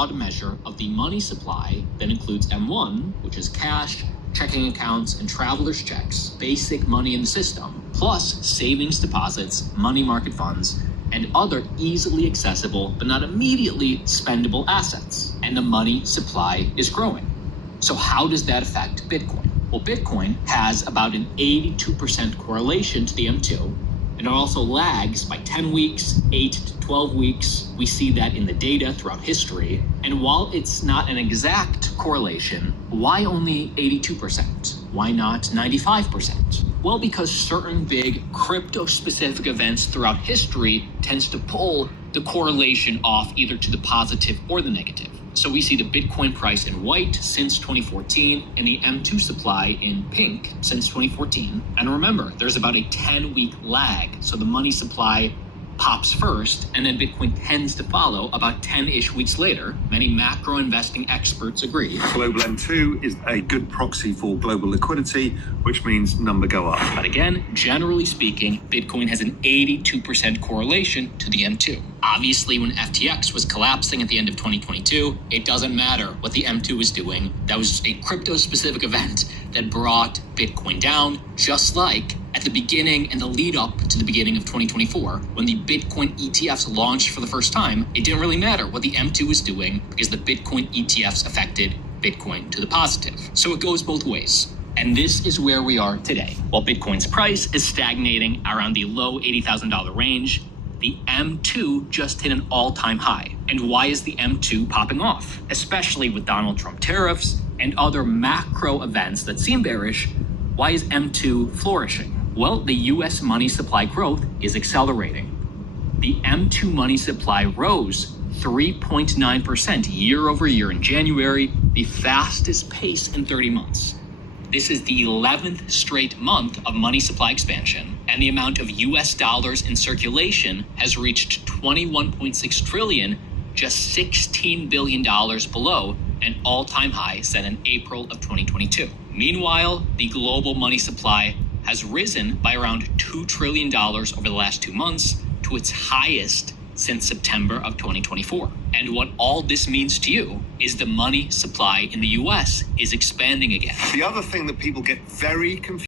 broad measure of the money supply that includes M1, which is cash, checking accounts, and traveler's checks, basic money in the system, plus savings deposits, money market funds, and other easily accessible but not immediately spendable assets. And the money supply is growing. So how does that affect Bitcoin? Well, Bitcoin has about an 82% correlation to the M2, and it also lags by 10 weeks, 8 to 12 weeks. We see that in the data throughout history. And while it's not an exact correlation, why only 82%? Why not 95%? Well, because certain big crypto-specific events throughout history tends to pull the correlation off either to the positive or the negative. So we see the Bitcoin price in white since 2014 and the M2 supply in pink since 2014. And remember, there's about a 10-week lag. So the money supply pops first, and then Bitcoin tends to follow about 10-ish weeks later. Many macro investing experts agree. Global M2 is a good proxy for global liquidity, which means number go up. But again, generally speaking, Bitcoin has an 82% correlation to the M2. Obviously, when FTX was collapsing at the end of 2022, it doesn't matter what the M2 was doing. That was a crypto-specific event that brought Bitcoin down, just like at the beginning and the lead up to the beginning of 2024, when the Bitcoin ETFs launched for the first time, it didn't really matter what the M2 was doing because the Bitcoin ETFs affected Bitcoin to the positive. So it goes both ways. And this is where we are today. While Bitcoin's price is stagnating around the low $80,000 range, the M2 just hit an all-time high. And why is the M2 popping off? Especially with Donald Trump tariffs and other macro events that seem bearish, why is M2 flourishing? Well, the US money supply growth is accelerating. The M2 money supply rose 3.9% year over year in January, the fastest pace in 30 months. This is the 11th straight month of money supply expansion, and the amount of US dollars in circulation has reached 21.6 trillion, just $16 billion below an all-time high set in April of 2022. Meanwhile, the global money supply has risen by around $2 trillion over the last 2 months to its highest since September of 2024. And what all this means to you is the money supply in the US is expanding again. The other thing that people get very confused